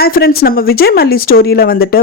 Hi friends, நம்ம விஜய் மல்லி ஸ்டோரியில் வந்துட்டு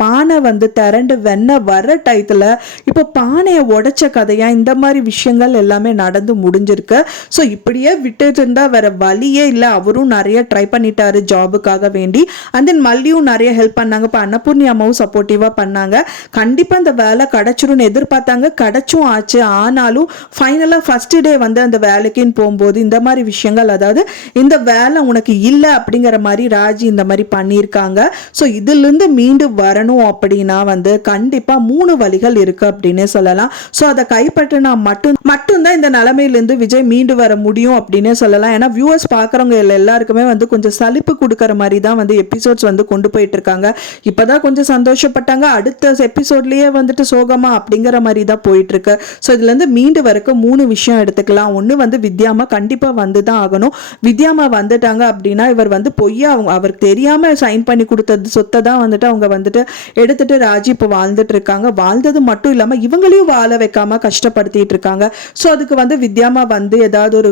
பானை வந்து திரண்டு வெண்ணெய் வர டயத்தில் இப்போ பானையை உடைச்ச கதையாக இந்த மாதிரி விஷயங்கள் எல்லாமே நடந்து முடிஞ்சிருக்கு. ஸோ இப்படியே விட்டுட்டு இருந்தால் வேற வழியே இல்லை. அவரும் நிறைய ட்ரை பண்ணிட்டாரு ஜாபுக்காக வேண்டி. அண்ட் தென் மல்லியும் நிறைய ஹெல்ப் பண்ணாங்க. இப்போ அன்னபூர்ணி அம்மாவும் சப்போர்ட்டிவாக பண்ணாங்க. கண்டிப்பாக இந்த வேலை கிடச்சிரும்னு எதிர்பார்த்தாங்க. கிடச்சும் ஆச்சு. ஆனாலும் ஃபைனலாக ஃபர்ஸ்ட் டே வந்து அந்த வேலைக்குன்னு போகும்போது இந்த மாதிரி விஷயங்கள், அதாவது இந்த வேலை உனக்கு இல்லை அப்படிங்கிற மாதிரி ராஜி இந்த மாதிரி பண்ணியிருக்காங்க. ஸோ இதிலிருந்து மீண்டு வரணும் அப்படின்னா வந்து கண்டிப்பா 3 வழிகள் இருக்கு அப்படின்னு சொல்லலாம். ஸோ அதை கைப்பற்றினா மட்டும்தான் இந்த நிலைமையிலிருந்து விஜய் மீண்டு வர முடியும் அப்படின்னு சொல்லலாம். ஏன்னா வியூவர்ஸ் பார்க்குறவங்க எல்லாருக்குமே வந்து கொஞ்சம் சலிப்பு கொடுக்குற மாதிரி தான் வந்து எபிசோட்ஸ் வந்து கொண்டு போயிட்டு இருக்காங்க. இப்போதான் கொஞ்சம் சந்தோஷப்பட்டாங்க, அடுத்த எபிசோட்லயே வந்துட்டு சோகமா அப்படிங்கிற மாதிரி தான் போயிட்டு இருக்கு. ஸோ இதுலேருந்து மீண்டு வரக்கு 3 விஷயம் எடுத்துக்கலாம். ஒன்று வந்து வித்யாமா கண்டிப்பாக வந்து தான் ஆகணும். வித்யாமா வந்துட்டாங்க அப்படின்னா இவர் வந்து பொய்யா அவருக்கு தெரியாம சைன் பண்ணி கொடுத்தது சொத்தை தான் வந்துட்டு அவங்க வந்துட்டு எடுத்துட்டு ராஜி இப்போ வாழ்ந்துட்டு இருக்காங்க. வாழ்ந்தது மட்டும் இல்லாம இவங்களையும் வாழ வைக்காம கஷ்டப்படுத்திட்டு இருக்காங்க. ஸோ அதுக்கு வந்து வித்யாமா வந்து ஏதாவது ஒரு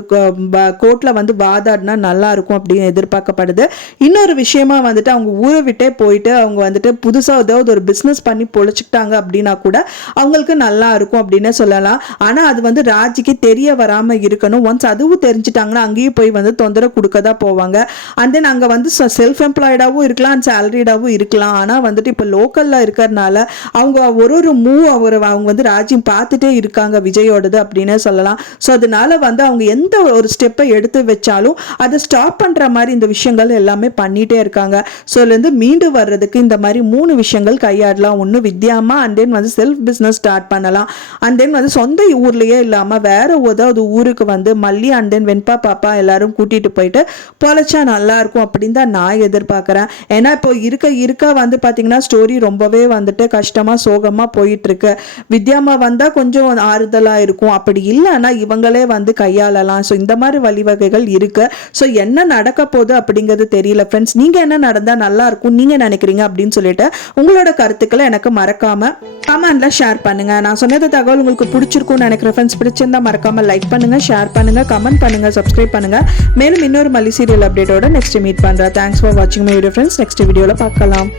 கோர்ட்ல வந்து வாதாடினா நல்லா இருக்கும் அப்படின்னு எதிர்பார்க்கப்படுது. இன்னொரு விஷயமா வந்துட்டு அவங்க ஊரை விட்டே போயிட்டு அவங்க வந்துட்டு புதுசா ஏதாவது ஒரு பிசினஸ் பண்ணி பொழைச்சிக்கிட்டாங்க அப்படின்னா கூட அவங்களுக்கு நல்லா இருக்கும் அப்படின்னு சொல்லலாம். ஆனா அது வந்து ராஜிக்கு தெரிய வராம இருக்கணும். ஒன்ஸ் அதுவும் தெரிஞ்சுட்டாங்கன்னா அங்கேயும் போய் வந்து தொந்தரவு கொடுக்க தான் போவாங்க. அண்ட் தென் அங்க வந்து செல்ஃப் எம்ப்ளாய்டாகவும் இருக்கலாம், சேலரிடாகவும் இருக்கலாம். ஆனால் வந்துட்டு இப்போ லோக்கலில் இருக்கிறதுனால அவங்க ஒரு மூவ் அவங்க வந்து ராஜ்யம் பார்த்துட்டே இருக்காங்க விஜயோடது அப்படின்னு சொல்லலாம். ஸோ அதனால வந்து அவங்க எந்த ஒரு ஸ்டெப்பை எடுத்து வச்சாலும் அதை ஸ்டாப் பண்ணுற மாதிரி இந்த விஷயங்கள் எல்லாமே பண்ணிகிட்டே இருக்காங்க. ஸோ இதுலேருந்து மீண்டு வர்றதுக்கு இந்த மாதிரி 3 விஷயங்கள் கையாடலாம். ஒன்று வித்யாமா, அண்ட் தென் வந்து செல்ஃப் பிஸ்னஸ் ஸ்டார்ட் பண்ணலாம். அண்ட் தென் வந்து சொந்த ஊர்லேயே இல்லாமல் வேற ஏதாவது ஊருக்கு வந்து மல்லி அண்ட் தென் வெண்பா பாப்பா எல்லாரும் கூட்டிகிட்டு போயிட்டு பொழைச்சா நல்லா இருக்கும் அப்படின்னு தான் நான் எதிர்பார்க்குறேன். ஏன்னா இப்போ இருக்க வந்து பார்த்தீங்கன்னா ஸ்டோரி ரொம்பவே வந்துட்டு கஷ்டமாக சோகமாக போயிட்டு இருக்கு. வித்யாமா வந்தால் கொஞ்சம் ஆறுதலாக இருக்கும். அப்படி இல்லைன்னா இவங்களே வந்து கையாளலாம். ஸோ இந்த மாதிரி வழிவகைகள் இருக்கு. ஸோ என்ன நடக்க போகுது அப்படிங்கிறது தெரியல ஃப்ரெண்ட்ஸ். நீங்கள் என்ன நடந்தால் நல்லா இருக்கும் நீங்கள் நினைக்கிறீங்க அப்படின்னு சொல்லிட்டு உங்களோட கருத்துக்களை எனக்கு மறக்காம கமெண்ட்ல ஷேர் பண்ணுங்க. நான் சொன்னது தகவல் உங்களுக்கு பிடிச்சிருக்கும்னு நினைக்கிறேன் ஃப்ரெண்ட்ஸ். பிடிச்சிருந்தா மறக்காம லைக் பண்ணுங்க, ஷேர் பண்ணுங்க, கமெண்ட் பண்ணுங்க, சப்ஸ்கிரைப் பண்ணுங்க. மேலும் இன்னொரு மல்லி சீரியல் அப்டேட்டோட நெக்ஸ்ட் மீட் பண்றேன். தேங்க்ஸ் ஃபார் வாட்சிங் மை வீடியோ ஃப்ரெண்ட்ஸ். நெக்ஸ்ட் வீடியோல பார்க்கலாம்.